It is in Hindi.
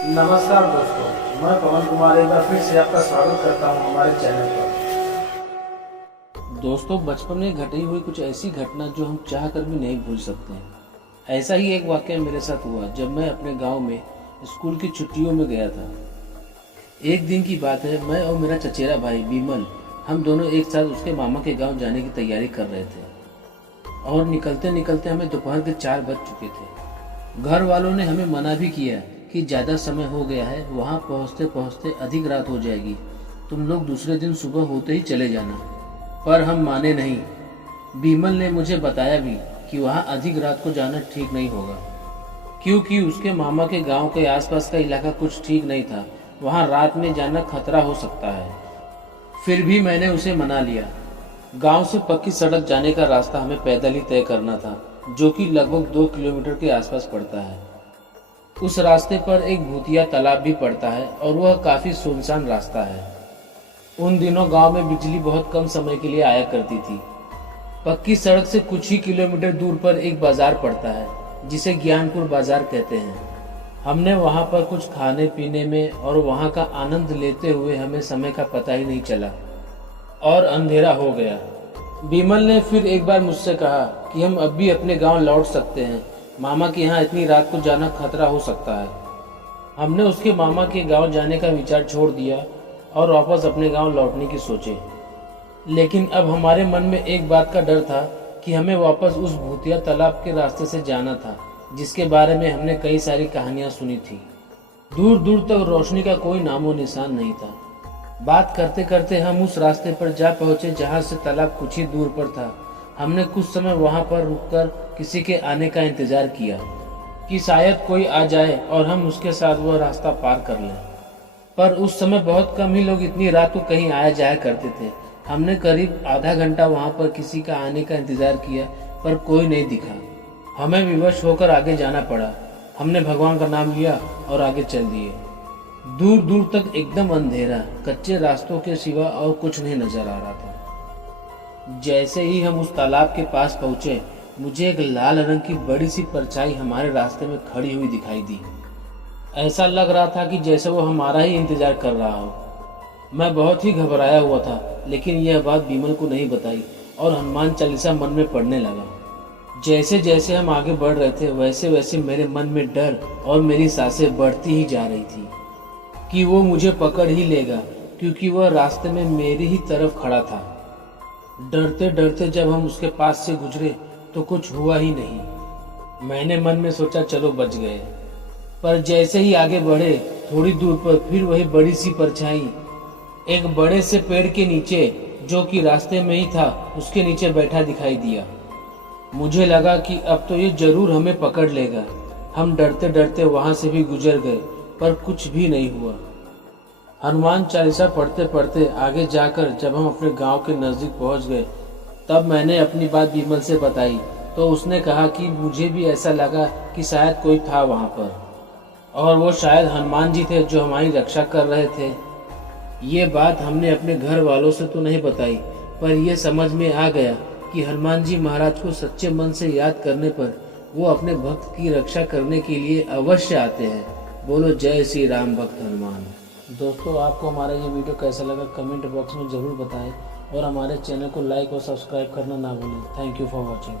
नमस्कार दोस्तों, मैं पवन कुमार एक बार फिर से आपका स्वागत करता हूं हमारे चैनल पर। दोस्तों, बचपन में घटी हुई कुछ ऐसी घटना जो हम चाह कर भी नहीं भूल सकते हैं। ऐसा ही एक वाक़या मेरे साथ हुआ जब मैं अपने गांव में स्कूल की छुट्टियों में गया था। एक दिन की बात है, मैं और मेरा चचेरा भाई बीमल, हम दोनों एक साथ उसके मामा के गांव जाने की तैयारी कर रहे थे और निकलते निकलते हमें दोपहर के 4 बज चुके थे। घर वालों ने हमें मना भी किया कि ज़्यादा समय हो गया है, वहाँ पहुँचते पहुँचते अधिक रात हो जाएगी, तुम लोग दूसरे दिन सुबह होते ही चले जाना। पर हम माने नहीं। बीमल ने मुझे बताया भी कि वहाँ अधिक रात को जाना ठीक नहीं होगा, क्योंकि उसके मामा के गांव के आसपास का इलाका कुछ ठीक नहीं था, वहाँ रात में जाना खतरा हो सकता है। फिर भी मैंने उसे मना लिया। गांव से पक्की सड़क जाने का रास्ता हमें पैदल ही तय करना था, जो कि लगभग 2 किलोमीटर के आसपास पड़ता है। उस रास्ते पर एक भूतिया तालाब भी पड़ता है और वह काफी सुनसान रास्ता है। उन दिनों गांव में बिजली बहुत कम समय के लिए आया करती थी। पक्की सड़क से कुछ ही किलोमीटर दूर पर एक बाजार पड़ता है, जिसे ज्ञानपुर बाजार कहते हैं। हमने वहां पर कुछ खाने पीने में और वहां का आनंद लेते हुए हमें समय का पता ही नहीं चला और अंधेरा हो गया। बीमल ने फिर एक बार मुझसे कहा कि हम अब भी अपने गांव लौट सकते हैं, मामा के यहाँ इतनी रात को जाना खतरा हो सकता है। हमने उसके मामा के गांव जाने का विचार छोड़ दिया और वापस अपने गांव लौटने की सोचे। लेकिन अब हमारे मन में एक बात का डर था कि हमें वापस उस भूतिया तालाब के रास्ते से जाना था, जिसके बारे में हमने कई सारी कहानियां सुनी थी। दूर दूर तक रोशनी का कोई नामो निशान नहीं था। बात करते करते हम उस रास्ते पर जा पहुंचे जहां से तालाब कुछ ही दूर पर था। हमने कुछ समय वहां पर रुककर किसी के आने का इंतजार किया कि शायद कोई आ जाए और हम उसके साथ वह रास्ता पार कर लें। पर उस समय बहुत कम ही लोग इतनी रात को कहीं आया जाया करते थे। हमने करीब आधा घंटा वहां पर किसी का आने का इंतजार किया, पर कोई नहीं दिखा। हमें विवश होकर आगे जाना पड़ा। हमने भगवान का नाम लिया और आगे चल दिए। दूर दूर तक एकदम अंधेरा, कच्चे रास्तों के सिवा और कुछ नहीं नजर आ रहा था। जैसे ही हम उस तालाब के पास पहुंचे, मुझे एक लाल रंग की बड़ी सी परछाई हमारे रास्ते में खड़ी हुई दिखाई दी। ऐसा लग रहा था कि जैसे वो हमारा ही इंतजार कर रहा हो। मैं बहुत ही घबराया हुआ था, लेकिन यह बात बीमल को नहीं बताई और हनुमान चालीसा मन में पढ़ने लगा। जैसे जैसे हम आगे बढ़ रहे थे, वैसे वैसे मेरे मन में डर और मेरी सांसें बढ़ती ही जा रही थी कि वो मुझे पकड़ ही लेगा, क्योंकि वह रास्ते में मेरी ही तरफ खड़ा था। डरते डरते जब हम उसके पास से गुजरे तो कुछ हुआ ही नहीं। मैंने मन में सोचा चलो बच गए। पर जैसे ही आगे बढ़े, थोड़ी दूर पर फिर वही बड़ी सी परछाई एक बड़े से पेड़ के नीचे, जो कि रास्ते में ही था, उसके नीचे बैठा दिखाई दिया। मुझे लगा कि अब तो ये जरूर हमें पकड़ लेगा। हम डरते डरते वहां से भी गुजर गए, पर कुछ भी नहीं हुआ। हनुमान चालीसा पढ़ते पढ़ते आगे जाकर जब हम अपने गांव के नजदीक पहुंच गए, तब मैंने अपनी बात बीमल से बताई तो उसने कहा कि मुझे भी ऐसा लगा कि शायद कोई था वहां पर, और वो शायद हनुमान जी थे जो हमारी रक्षा कर रहे थे। ये बात हमने अपने घर वालों से तो नहीं बताई, पर यह समझ में आ गया कि हनुमान जी महाराज को सच्चे मन से याद करने पर वो अपने भक्त की रक्षा करने के लिए अवश्य आते हैं। बोलो जय श्री राम भक्त हनुमान। दोस्तों, आपको हमारा ये वीडियो कैसा लगा कमेंट बॉक्स में ज़रूर बताएं और हमारे चैनल को लाइक और सब्सक्राइब करना ना भूलें। Thank you for watching.